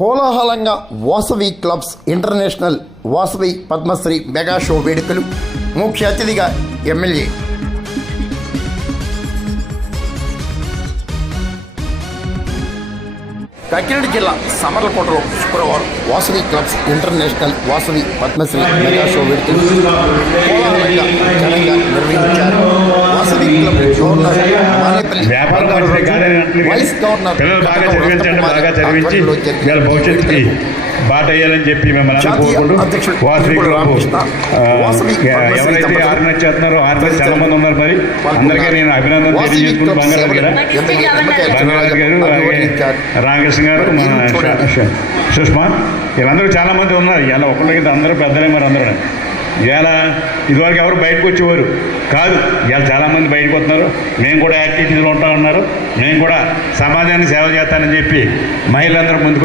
కోలాహలంగా Vasavi clubs international Vasavi Padmashri mega show వేడుకలు. ముఖ్య అతిథిగా ఎమ్మెల్యే కాకినాడ జిల్లా సమర్లకోటలో శుక్రవారం Vasavi clubs international Vasavi Padmashri mega show వేడుకలు కోలాహలంగా ఘనంగా నిర్వహించారు. Vasavi club governor Manepalli vice governor బాట వేయాలని చెప్పి మిమ్మల్ని కోరుకుంటూ వాసవి క్లబ్ ఎవరైతే ఆర్గనైజ్ చేస్తున్నారో ఆర్గనైజ్ చాలా మంది ఉన్నారు. మరి అందరికీ నేను అభినందన తెలియజేసుకుంటూ బంగారాజు గారు రామకృష్ణ గారు మన సుష్మా వీళ్ళందరూ చాలామంది ఉన్నారు. ఇలా ఒకళ్ళకి అందరూ పెద్దలే. మరి అందరూ ఇవాళ ఇదివరకు ఎవరు బయటకు వచ్చేవారు కాదు, ఇవాళ చాలామంది బయటకు వస్తున్నారు. మేము కూడా యాక్టివిటీలో ఉంటా ఉన్నారు. మేము కూడా సమాజాన్ని సేవ చేస్తానని చెప్పి మహిళలందరూ ముందుకు